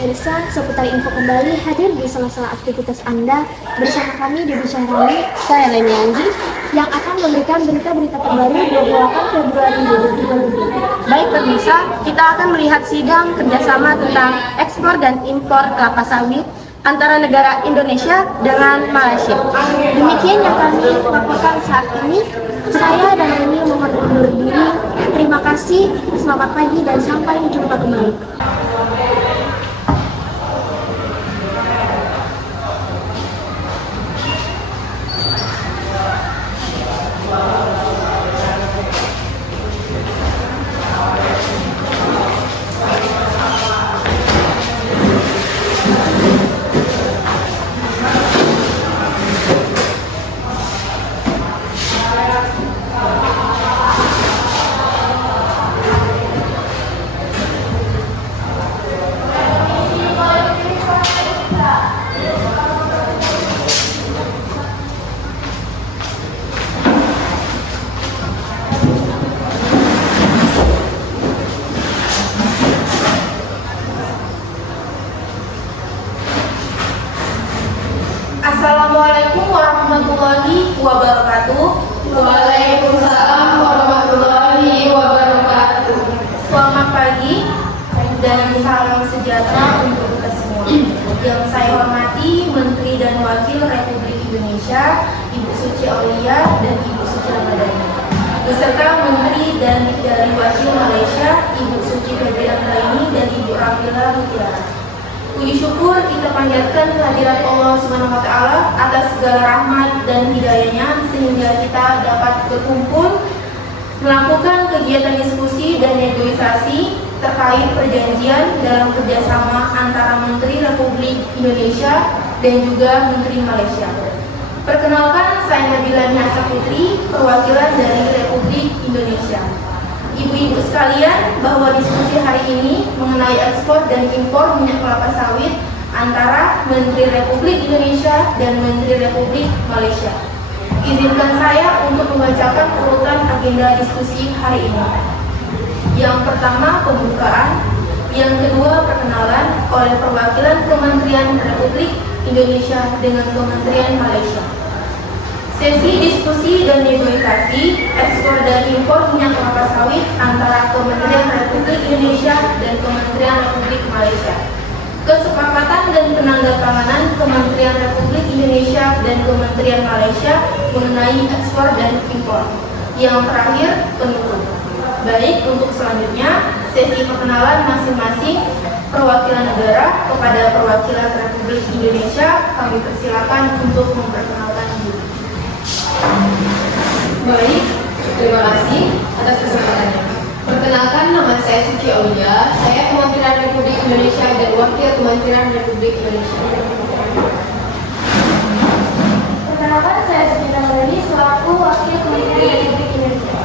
pemirsa, seputar info kembali hadir di sela-sela aktivitas Anda bersama kami Debbie Syahrani, saya Leni Anggi, yang akan memberikan berita-berita terbaru 28 Februari 2022. Baik pemirsa, kita akan melihat sidang kerjasama tentang ekspor dan impor kelapa sawit antara negara Indonesia dengan Malaysia. Demikian yang kami laporkan saat ini. Saya dan Leni mohon undur diri. Terima kasih, selamat pagi dan sampai jumpa kembali. Assalamualaikum warahmatullahi wabarakatuh. Waalaikumsalam warahmatullahi wabarakatuh. Selamat pagi dan salam sejahtera untuk kita semua. Yang saya hormati Menteri dan Wakil Republik Indonesia Ibu Suci Aulia dan Ibu Suci Ramadhani, beserta Menteri dan dari Wakil Malaysia Ibu Suci Febrian Raini dan Ibu Rafila Mutiara. Puji syukur kita panjatkan kehadirat Allah SWT atas segala rahmat dan hidayahnya sehingga kita dapat berkumpul melakukan kegiatan diskusi dan negosiasi terkait perjanjian dalam kerjasama antara Menteri Republik Indonesia dan juga Menteri Malaysia. Perkenalkan, saya Nabila Nihasa Putri, perwakilan dari Republik Indonesia. Ibu-ibu sekalian, bahwa diskusi hari ini mengenai ekspor dan impor minyak kelapa sawit antara Menteri Republik Indonesia dan Menteri Republik Malaysia. Izinkan saya untuk membacakan urutan agenda diskusi hari ini. Yang pertama, pembukaan. Yang kedua, perkenalan oleh perwakilan Kementerian Republik Indonesia dengan Kementerian Malaysia. Sesi diskusi dan negosiasi ekspor dan impor minyak kelapa sawit antara Kementerian Republik Indonesia dan Kementerian Republik Malaysia. Kesepakatan dan penandatanganan Kementerian Republik Indonesia dan Kementerian Malaysia mengenai ekspor dan impor. Yang terakhir, penutup. Baik, untuk selanjutnya sesi perkenalan masing-masing perwakilan negara kepada perwakilan Republik Indonesia. Kami persilakan untuk memperkenalkan diri. Baik, terima kasih atas kesempatannya. Perkenalkan, nama saya Suci Aulia. Saya Kementerian Republik Indonesia dan Wakil Kementerian Republik Indonesia. Perkenalkan, saya Suci Ramadhani selaku Wakil Kementerian Republik Indonesia.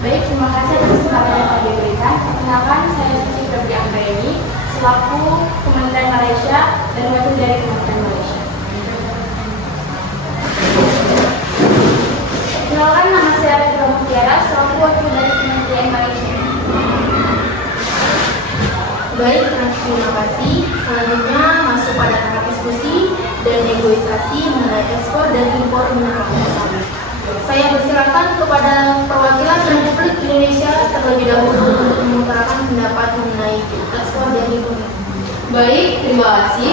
Baik, terima kasih atas kesempatan yang kami berikan. Perkenalkan, saya Suci Febrian Raini selaku Kementerian Malaysia dan wakil dari Kementerian Malaysia. Perkenalkan, nama saya Rafila Mutiara selaku wakil dari Kementerian Malaysia. Baik, terima kasih. Selanjutnya masuk pada tahap diskusi dan negosiasi mengenai ekspor dan impor minyak kelapa sawit. Saya persilakan kepada perwakilan Republik Indonesia terlebih dahulu untuk mengutarakan pendapat mengenai ekspor dan impor. Baik, terima kasih.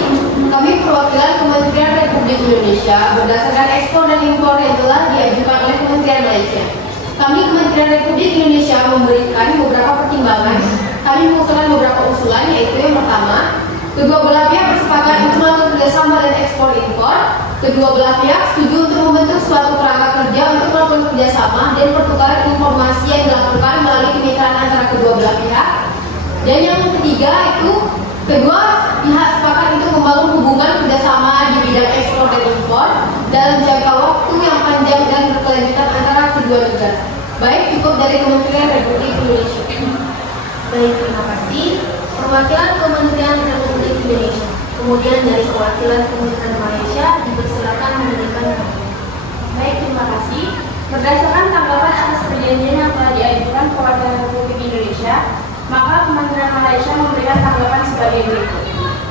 Kami perwakilan Kementerian Republik Indonesia berdasarkan ekspor dan impor yang telah diajukan oleh Kementerian Malaysia. Kami Kementerian Republik Indonesia memberikan beberapa pertimbangan. Kami mengusulkan beberapa usulan, yaitu yang pertama, kedua belah pihak bersepakat untuk melakukan kerjasama dan ekspor impor. Kedua belah pihak setuju untuk membentuk suatu kerangka kerja untuk melakukan kerjasama dan pertukaran informasi yang dilakukan melalui kemitraan antara kedua belah pihak. Dan yang ketiga itu kedua pihak sepakat untuk membangun hubungan kerjasama di bidang ekspor dan impor dalam jangka waktu yang panjang dan berkelanjutan antara kedua negara. Baik, cukup dari Kementerian Republik Indonesia. Baik, terima kasih. Perwakilan Kementerian Republik Indonesia. Kemudian dari perwakilan Kementerian Malaysia dipersilakan memberikan tanggapan. Baik, terima kasih. Berdasarkan tanggapan atas perjanjian yang telah diajukan perwakilan Republik Indonesia, Malaysia memberikan tanggapan sebagai berikut.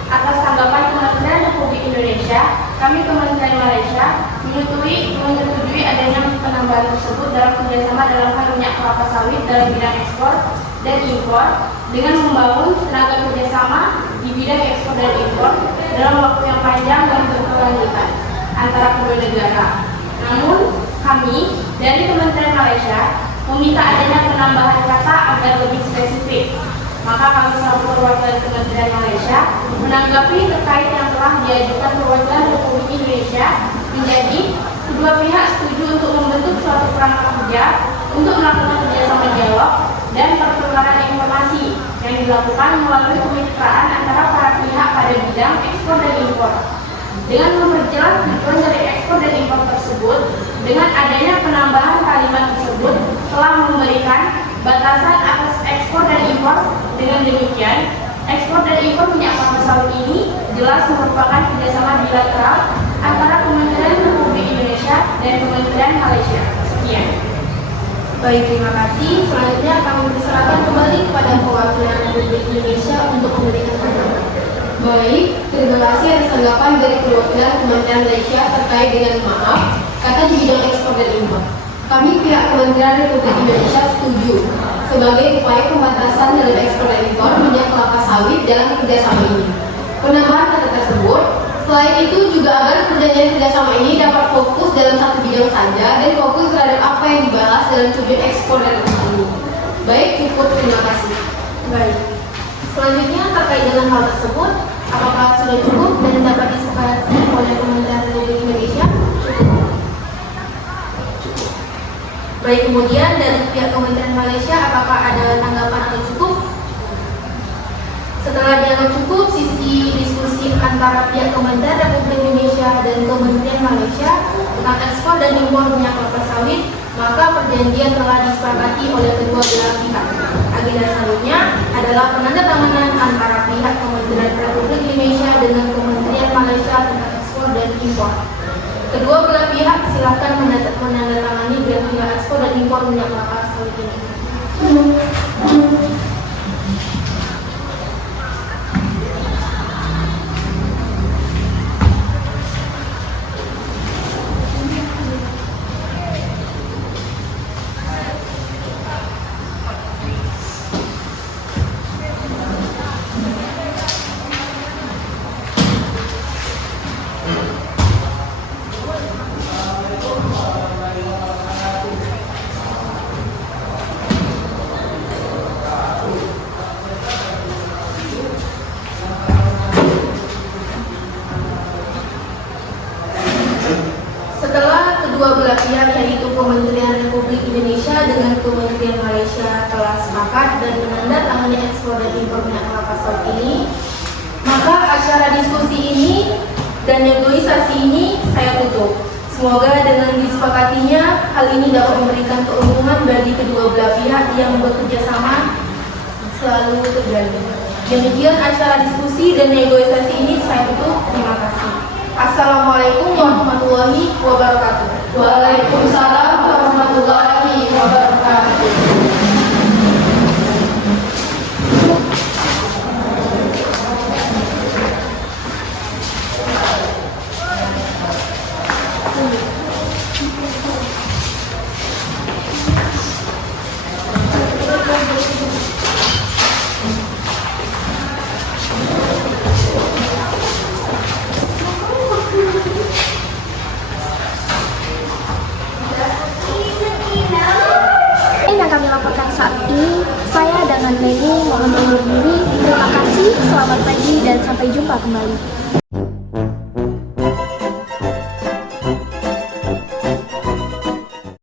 Atas tanggapan Kementerian Republik Indonesia, kami Kementerian Malaysia menyetujui adanya penambahan tersebut dalam kerjasama dalam hal minyak kelapa sawit dalam bidang ekspor dan impor dengan membangun tenaga kerjasama di bidang ekspor dan impor dalam waktu yang panjang dan berkelanjutan antara kedua negara. Namun, kami dari Kementerian Malaysia meminta adanya penambahan kata agar lebih spesifik. Maka kami selaku perwakilan Kementerian Malaysia menanggapi terkait yang telah diajukan perwakilan Republik Indonesia menjadi kedua pihak setuju untuk membentuk suatu kerangka kerja untuk melakukan kerjasama dialog dan pertukaran informasi yang dilakukan melalui kemitraan antara para pihak pada bidang ekspor dan impor. Dengan memperjelas tujuan dari ekspor dan impor tersebut, dengan adanya penambahan kalimat tersebut telah memberikan batasan atas ekspor dan impor. Dengan demikian, ekspor dan impor minyak kelapa sawit ini jelas merupakan kerjasama bilateral antara Kementerian Republik Indonesia dan Kementerian Malaysia. Sekian. Baik, terima kasih. Selanjutnya kami persilakan kembali kepada perwakilan Republik Indonesia untuk memberikan tanggapan. Baik, terima kasih atas tanggapan dari perwakilan Kementerian Malaysia terkait dengan maaf kata di bidang ekspor dan impor. Kami pihak Kementerian Republik Indonesia setuju sebagai upaya pembatasan dalam ekspor dan impor minyak kelapa sawit dalam kerjasama ini. Penambahan kata tersebut, selain itu juga agar perjanjian kerjasama ini dapat fokus dalam satu bidang saja dan fokus terhadap apa yang dibahas dalam tujuan ekspor dan impor ini. Baik, cukup. Terima kasih. Baik. Selanjutnya terkait dengan hal tersebut, apakah sudah cukup dan dapat disepakati oleh Kementerian Republik Indonesia? Baik, kemudian dari pihak Kementerian Malaysia, apakah ada tanggapan atau cukup? Setelah dianggap cukup sisi diskusi antara pihak Kementerian Republik Indonesia dan Kementerian Malaysia tentang ekspor dan impor minyak kelapa sawit, maka perjanjian telah disepakati oleh kedua belah pihak. Agenda selanjutnya adalah penandatanganan antara pihak Kementerian Republik Indonesia dengan Kementerian Malaysia tentang ekspor dan impor. Kedua belah pihak silakan menandatangani berita ekspor dan impor minyak kelapa sawit ini. Kedua belah pihak yaitu Kementerian Republik Indonesia dengan Kementerian Malaysia telah sepakat dan menandatangani ekspor dan impor minyak kelapa sawit ini, maka acara diskusi ini dan negosiasi ini saya tutup. Semoga dengan disepakatinya hal ini dapat memberikan keuntungan bagi kedua belah pihak yang bekerja sama selalu terjadi. Demikian acara diskusi dan negosiasi ini saya tutup. Terima kasih. Assalamualaikum warahmatullahi wabarakatuh. Waalaikumsalam warahmatullahi wabarakatuh. Yang kami laporkan saat ini, saya dengan Leni mohon undur diri. Terima kasih, selamat pagi dan sampai jumpa kembali.